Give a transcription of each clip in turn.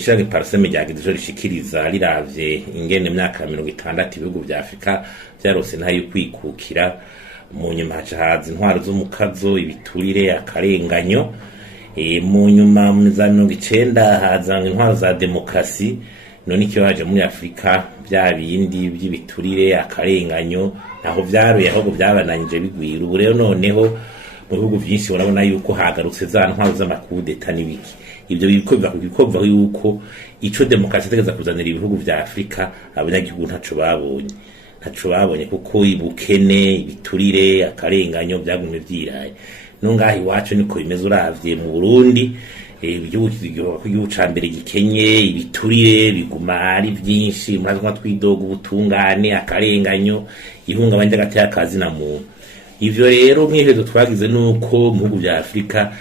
ishirahamwe Parseme ryagize rishikiriza riravye ingene myaka 60 ibihugu vya Afrika vyarose ntayo kwikukira mu nyuma haza intwaro zo mukazo ibiturire akarenganyo mu nyuma mu za 90 haza intwaro za demokrasi none icyo haje muri Afrika bya bindi by'ibiturire akarenganyo naho vyaroye ahubwo byabananyije bigwira ubu rero noneho mu bihugu byinshi urabona yuko hagarutse za ntwaro z'amakudeta n'ibiki ibyo bikova yuko ico demokrasi itegeza kuzanira ibihugu vya Afrika abanyagihugu ntaco babonye kuko ibukene ibiturire akarenganyo byagumye vyiraye no ngahi wacu niko bimeze uravye mu Burundi igihugu ca mbere gikenye ibiturire biguma ari byinshi mrazwa twidoga ubutungane akarenganyo ihungabanya gatakazi na muntu ivyo rero mwihezo twagize nuko mu bihugu vya Afrika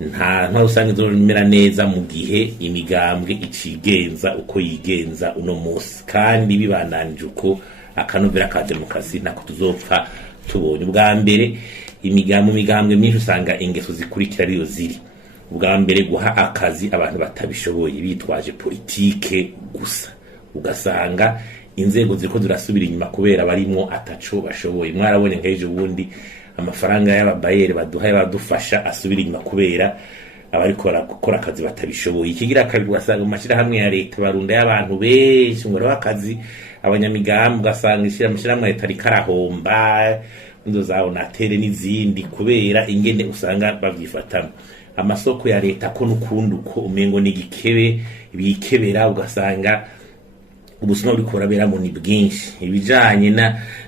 nta usanga izomera neza mu gihe imigambwe icigenza uko yigenza uno munsi kandi bibandanije uko akanovera ka demokrasi nako tuzopfa tubonye ubwa mbere imigambwe myinshi usanga ingeso zikurikira ariyo ziri ubwa mbere guha akazi abantu batabishoboye bitwaje politike gusa ugasanga inzego ziko zirasubira inyuma kubera barimo ataco bashoboye mwarabonye nkeje ubundi amafaranga y'ababayere baduhaye badufasha asubira inyuma kubera abariko barakora akazi batabishoboye ikigira kabiri wasanga mashira hamwe ya leta barunda y'abantu benshi ngo bakazi abanyamigambwe ugasanga ishira mu leta rikarahomba ndo zawo natere n'izindi kubera ingene usanga bavyifatamo amasoko ya leta ko nukunduko umengo n'igikebe bikebera ugasanga ubusuma bikora beramo ni bwinshi ibijanye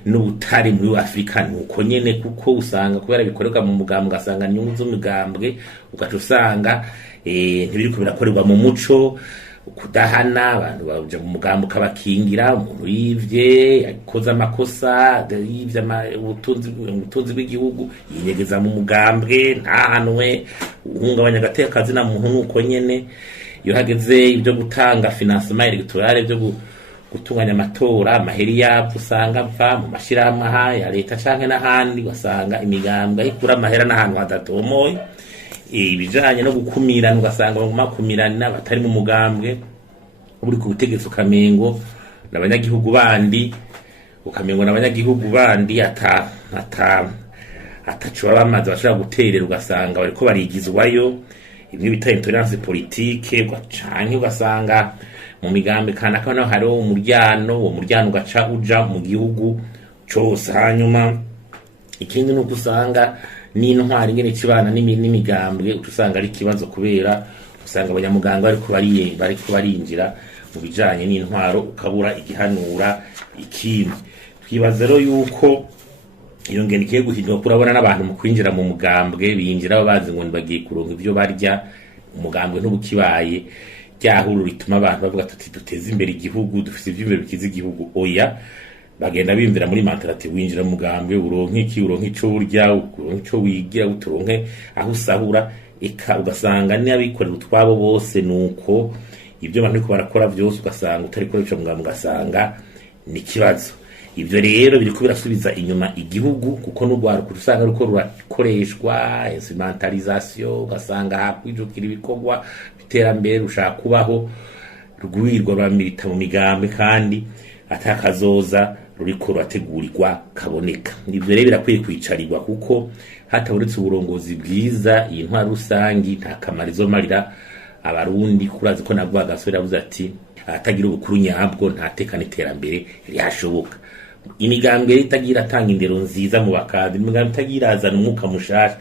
n'ubutari muri Afrika nuko nyene kuko usanga kubera bikorerwa mu mugambwe ugasanga nyungu z'umugambwe ugaca usanga ntibiriko birakorerwa mu muco kudahana abantu baje mu mugambo kabakingira umuntu yivye yakoze amakosa yivye ubutunzi bw'igihugu yinyegeza mu mugambwe ntahanwe uhungabanya gatekazi na muntu nuko nyene iyo hageze ibyo gutanga financement electorale byo gutunganya amatora amaheri yapfu usanga mva mu mashirahamwe ya leta canke n'ahandi wasanga imigambwe ikura amahera n'ahantu hadatomoye ibijanye no gukumirana ugasanga bakumirana batari mu mugambwe uri ku butegetsi ukamengo n'abanyagihugu bandi ataco bamaze bashobora guterera ugasanga bariko barigizwayo imwe bita intolerance politique canke ugasanga mu migambi kanaka naho hari uwo muryano ugaca uja mu gihugu cose hanyuma ikindi no gusanga n'intwari ngene kibana n'imigambwe utusanga ari kibazo kubera usanga abanyamuganga bariko barinjira mu bijanye n'intwaro ukabura igihanura ikindi twibaza rero yuko iyo ngene ikiye guhindura kurabona n'abantu mu kwinjira mu mugambwe binjira bazi ngo bagiye kuronka ivyo barya umugambwe ntubukibaye ryahuru rituma abantu bavuga ati duteze imbere igihugu dufite ivyumbe bikiza igihugu oya bagenda bimvira muri mentality winjira mu mugambwe uronke ico urya uronke ico wigira uturonke aho usahura eka ugasanga n'abikorera utwabo bose nuko ibyo abantu ko barakora byose ugasanga utari koresha mugambwe ugasanga ni kibazo ivyo rero biriko birasubiza inyuma igihugu kuko n'ugwaruka usanga ruko rurakoreshwa instrumentalisation ugasanga hakwijukira ibikorwa biterambere rushaka kubaho rwirwa rwamilita mu migambi kandi atakazoza ruriko rurategurirwa kaboneka ivyo rero birakwiye kwicarirwa kuko hataburetse uburongozi bwiza iyi ntwaro rusangi nta kamaro izomarira abarundi kurazi ko nabwo agasubira avuze ati atagira ubukuru nyabwo ntatekana iterambere ryashoboka imigambwe itagira atanga indero nziza mu bakazi imigambwe itagira azana umwuka mushasha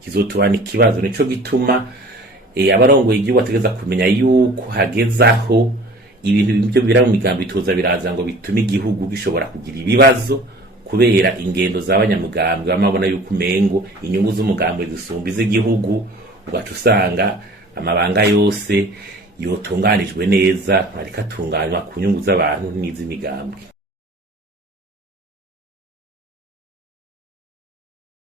kizotubana ikibazo nico gituma abarongoye igihugu bategeza kumenya yuko hagezaho ibintu byo bira mu migambi bitoza biraza ngo bitume igihugu gishobora kugira ibibazo kubera ingendo z'abanyamugambwe bamabona yuko umengo inyungu z'umugambwe zisumbize igihugu ugaca usanga amabanga yose yotunganijwe neza ariko atunganywa ku nyungu z'abantu n'iz'imigambwe.